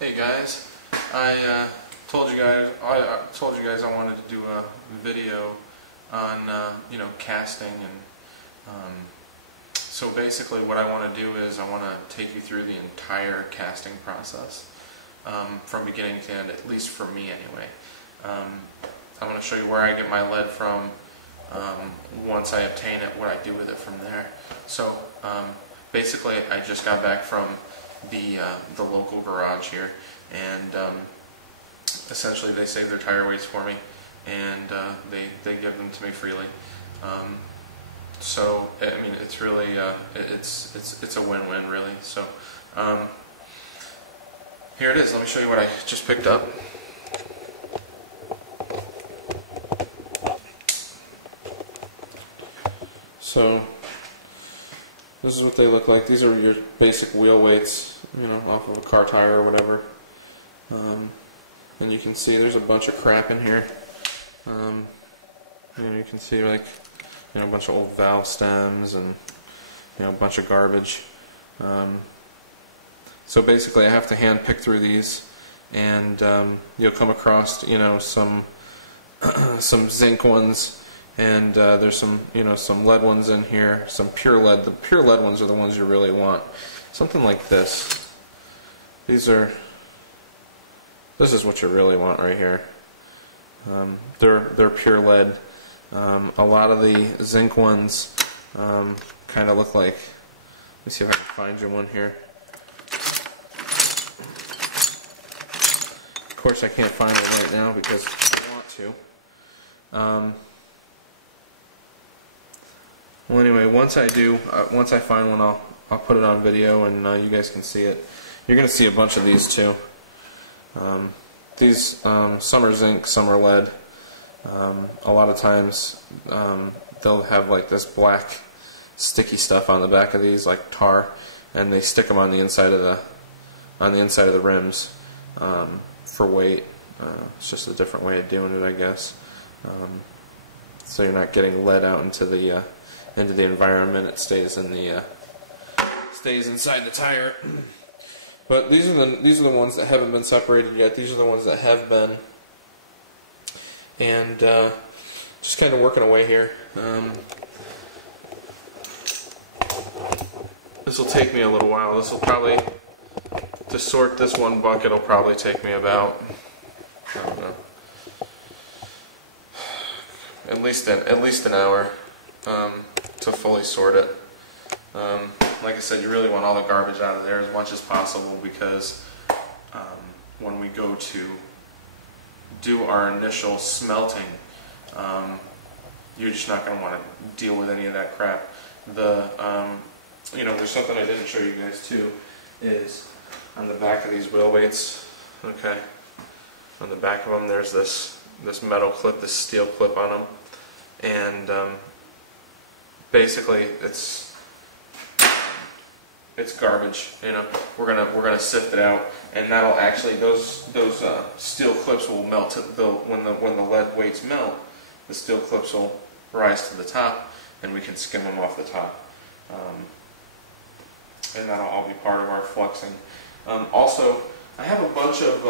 Hey guys, I told you guys I wanted to do a video on casting, and so basically what I want to do is I want to take you through the entire casting process from beginning to end, at least for me anyway. I'm going to show you where I get my lead from. Once I obtain it, what I do with it from there. So basically, I just got back from the local garage here, and essentially they save their tire weights for me, and they give them to me freely. So I mean, it's really it's a win-win really. So here it is. Let me show you what I just picked up. So this is what they look like. These are your basic wheel weights, off of a car tire or whatever. And you can see there's a bunch of crap in here. You can see like a bunch of old valve stems and a bunch of garbage. So basically, I have to hand pick through these, and you'll come across some some zinc ones. And there's some lead ones in here, some pure lead. The pure lead ones are the ones you really want. Something like this. This is what you really want right here. They're pure lead. A lot of the zinc ones kind of look like. Let me see if I can find you one here. Of course, I can't find one right now because I want to. Well, anyway, once I find one, I'll put it on video, and you guys can see it. You're going to see a bunch of these too. Some are zinc, some are lead. A lot of times they'll have like this black sticky stuff on the back of these, like tar, and they stick them on the inside of the rims for weight. It's just a different way of doing it, I guess. So you're not getting lead out into the environment. It stays inside the tire. But these are the ones that haven't been separated yet. These are the ones that have been, and just kind of working away here. This will take me a little while. This will probably, to sort this one bucket, will probably take me about, I don't know, at least an hour. To fully sort it. Like I said, you really want all the garbage out of there as much as possible, because when we go to do our initial smelting, you're just not going to want to deal with any of that crap. There's something I didn't show you guys too, is on the back of these wheel weights. Okay, on the back of them, there's this metal clip, this steel clip on them, and basically it's garbage. We're gonna sift it out, and that'll actually those steel clips will melt when the lead weights melt. The steel clips will rise to the top, and we can skim them off the top, and that'll all be part of our fluxing. Also, I have a bunch of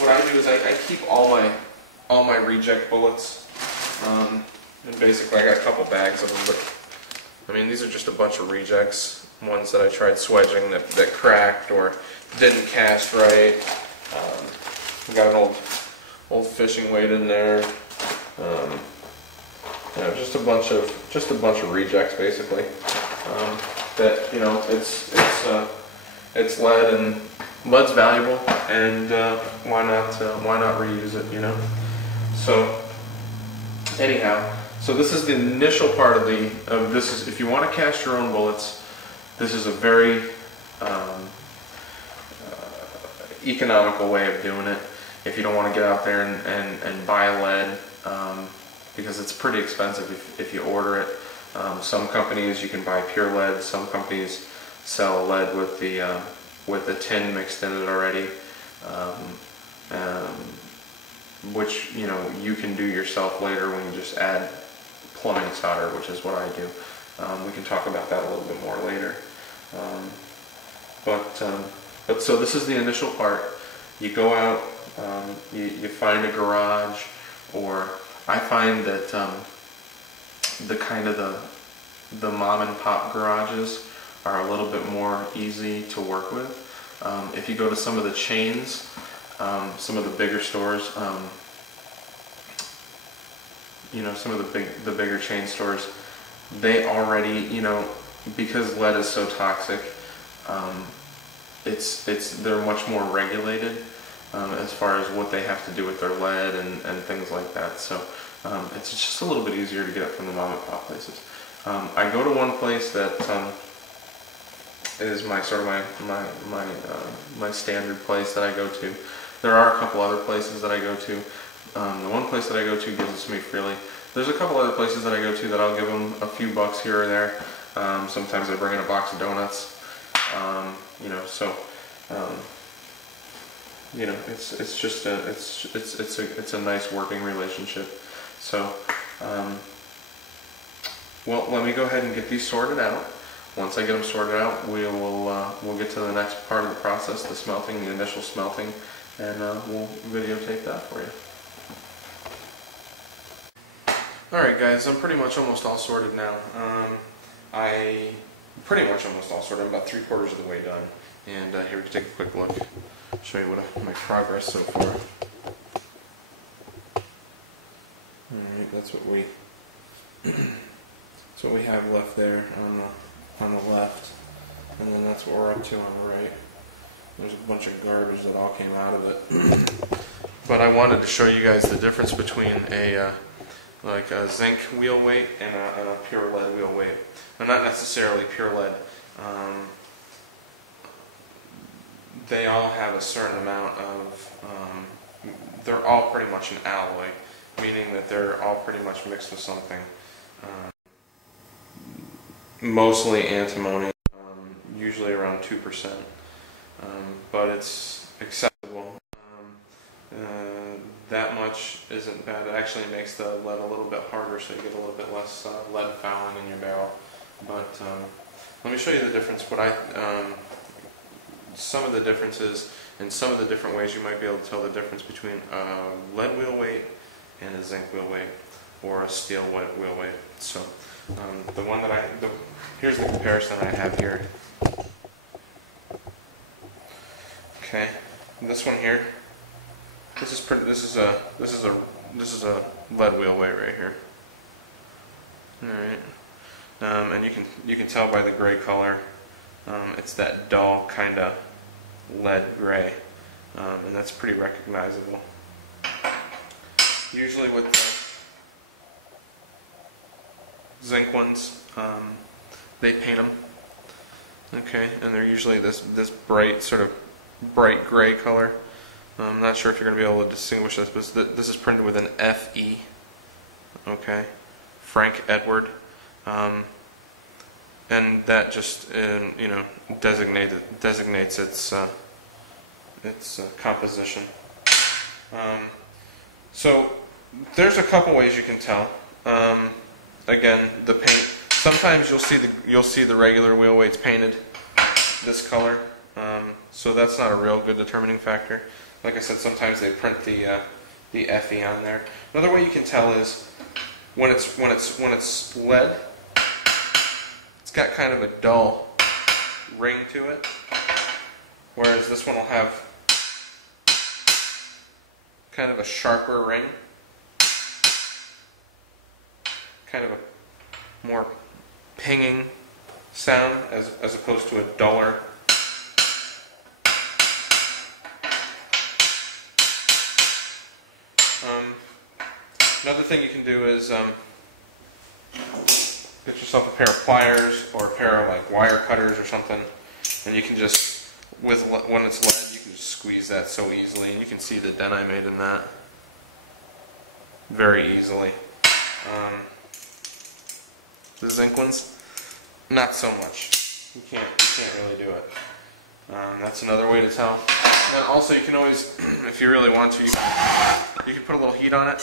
what I do is I keep all my reject bullets. And basically I got a couple bags of them, but I mean, these are just a bunch of rejects, ones that I tried swedging that cracked or didn't cast right. We got an old fishing weight in there. Just a bunch of rejects basically. That it's lead, and lead's valuable, and why not reuse it? So anyhow. So this is the initial part of this is if you want to cast your own bullets, this is a very economical way of doing it. If you don't want to get out there and buy lead, because it's pretty expensive if you order it. Some companies you can buy pure lead. Some companies sell lead with the tin mixed in it already, which you can do yourself later when you just add plumbing solder, which is what I do. We can talk about that a little bit more later. But But so this is the initial part. You go out, you find a garage, or I find that the mom and pop garages are a little bit more easy to work with. If you go to some of the chains, some of the bigger stores, you know, some of the bigger chain stores, they already, you know, because lead is so toxic, they're much more regulated as far as what they have to do with their lead and things like that. So it's just a little bit easier to get it from the mom and pop places. I go to one place that is my sort of my standard place that I go to. There are a couple other places that I go to. The one place that I go to gives it to me freely. There's a couple other places that I go to that I'll give them a few bucks here or there. Sometimes I bring in a box of donuts. You know, so you know, it's just it's a nice working relationship. So well, let me go ahead and get these sorted out. Once I get them sorted out, we'll get to the next part of the process, the smelting, the initial smelting, and we'll videotape that for you. Alright guys, I'm pretty much almost all sorted now. I'm about 3/4 of the way done. And here we can take a quick look, show you what my progress so far. Alright, that's what we have left there on the left. And then that's what we're up to on the right. There's a bunch of garbage that all came out of it. But I wanted to show you guys the difference between a zinc wheel weight and a pure lead wheel weight. Well, not necessarily pure lead. They all have a certain amount of, they're all pretty much an alloy, meaning that they're all pretty much mixed with something. Mostly antimony, usually around 2%, but it's acceptable. That much isn't bad. It actually makes the lead a little bit harder, so you get a little bit less lead fouling in your barrel. But let me show you the difference. Some of the differences and some of the different ways you might be able to tell the difference between a lead wheel weight and a zinc wheel weight, or a steel wheel weight. So here's the comparison I have here. Okay, this one here. This is a lead wheel weight right here. All right, and you can tell by the gray color. It's that dull kind of lead gray, and that's pretty recognizable. Usually with the zinc ones, they paint them. Okay, and they're usually this bright, sort of bright gray color. I'm not sure if you're going to be able to distinguish this, but this is printed with an FE. Okay, Frank Edward, and that just you know, designates its composition. So there's a couple ways you can tell. Again, the paint. Sometimes you'll see the regular wheel weights painted this color. So that's not a real good determining factor. Like I said, sometimes they print the FE on there. Another way you can tell is when it's lead, it's got kind of a dull ring to it, whereas this one will have kind of a sharper ring, kind of a more pinging sound as opposed to a duller. Another thing you can do is get yourself a pair of pliers or a pair of like wire cutters or something, and you can just, when it's lead, you can just squeeze that so easily, and you can see the dent I made in that very easily. The zinc ones, not so much. You can't really do it. That's another way to tell. And then also you can always, if you really want to, you can put a little heat on it.